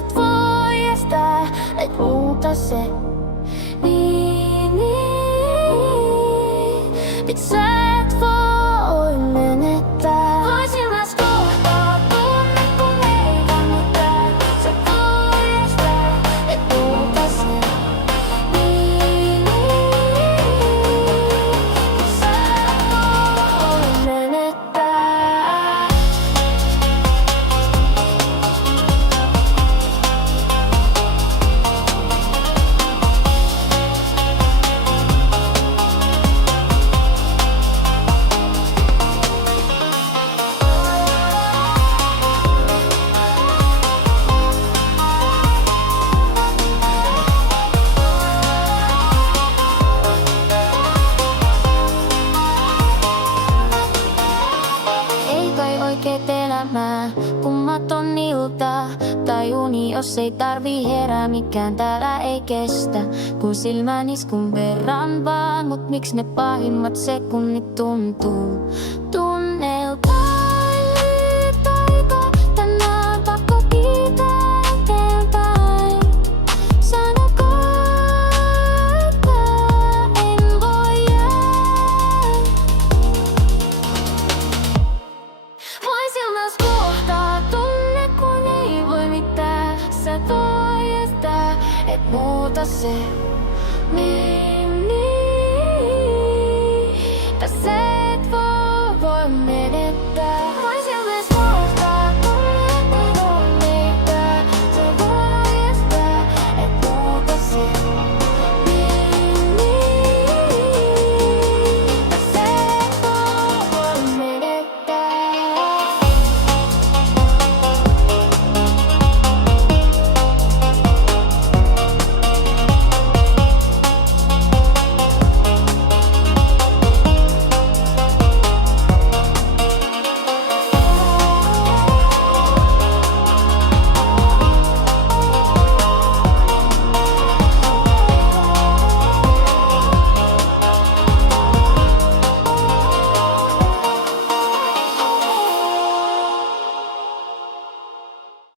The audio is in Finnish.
et voi estää, et muuta se. Niin, et sä et voi menettää. Voisin läs kohtaa tunne, kun ei kannattaa. Sä voi estää, et muuta se. Niin, et sä et voi menettää. Ei kai oikeet elämää, kummaton ilta tai uni, jos ei tarvi herää, mikään täällä ei kestä. Kun silmäniskun verran vaan, mut miks ne pahimmat sekunnit tuntuu tunnelta? Taika, tänään pakko kiitää eteenpäin. Sanokaa, että en voi jäädä. Voisin myös kohtaa tunne, kun ei voi mitään. Sä et voi estää, et muuta se. Niin, että sä et voi